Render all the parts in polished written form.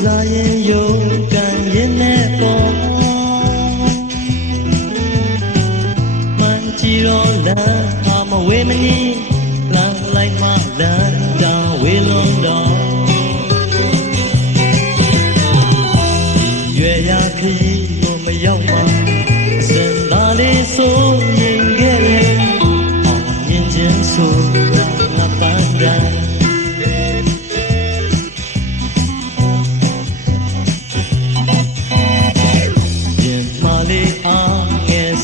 စားရင်ယုံကန်ရင်နဲ့ပေါ်မှန်ကြည့်တော့လမ်းအမဝေးမနီးလမ်းလိုက်မှလမ်းတောင်ဝေးလုံးတော့ရွယ်ရခရီးကိုမရောက်မှအစင်သားလေးဆိုရင်ခဲ့တယ်အောင်မြင်ခြင်းဆိုတာငါတန်းတန်း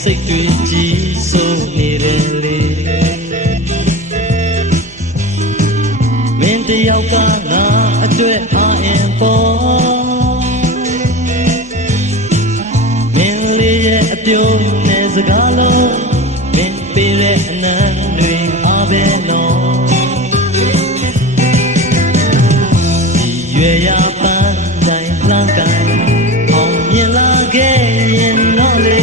စိတ်တွေကြီးစိုးနေတယ်လေမင်းတယောက်ကငါအတွက်အားအင်ပေါ်မင်းလေးရဲ့အပြုံးနဲ့စကားလုံးမင်းပေးတဲ့အနံ့တွေအားပဲနော်ဒီရွယ်ရပန်းတိုင်းလှမ်းကန်အောင်မြင်လာခဲ့ရင်တော့လေ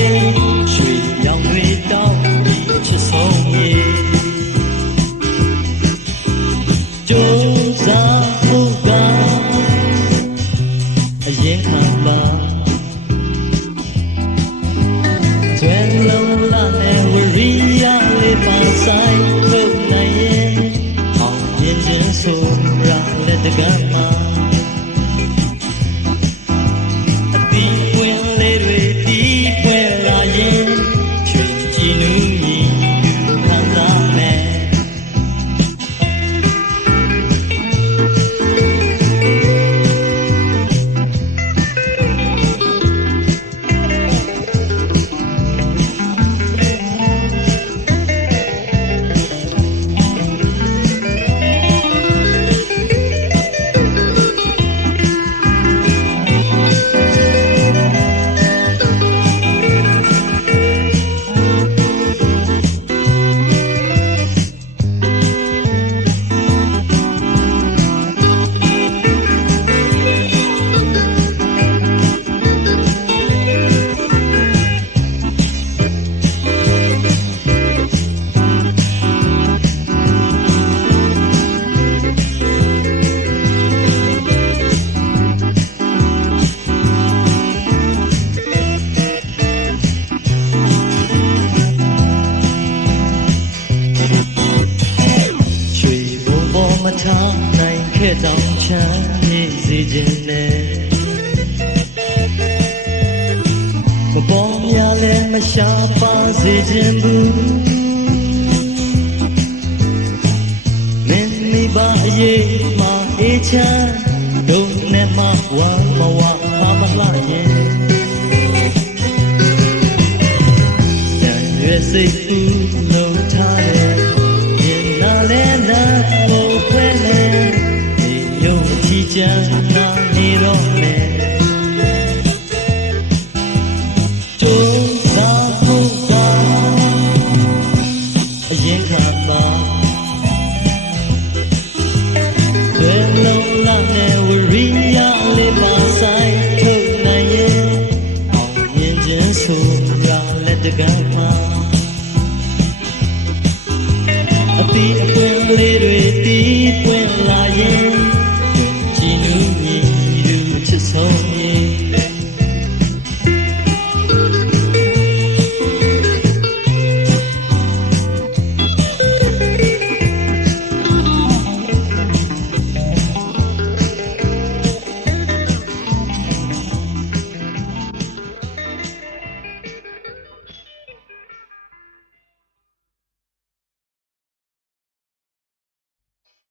ကြိုးစားဖို့ကအရင်ခံပါကျွဲလုံးလာနဲ့ဝရီယာလေးပါဆိုင်ထုတ်နိုင်ရင်အောင်မြင်ခြင်းဆိုရလက်တကမှာအတီးပွင့်လေးတွေတီးပွင့်လာရင်ချွေကြည်နူးမြည်ခံစားမယ်ထားနိုင်ခဲ့တောင်ချမ်းမြေစေခြင်းနဲ့မပေါ်များလည်းမရှာပါစေခြင်းဘူးမင်းမိဘအရေးမှာအေးချမ်းဒုနဲ့မဝါမဝါမလာရင်တန်ရွယ်စိတ်ဦးလုံး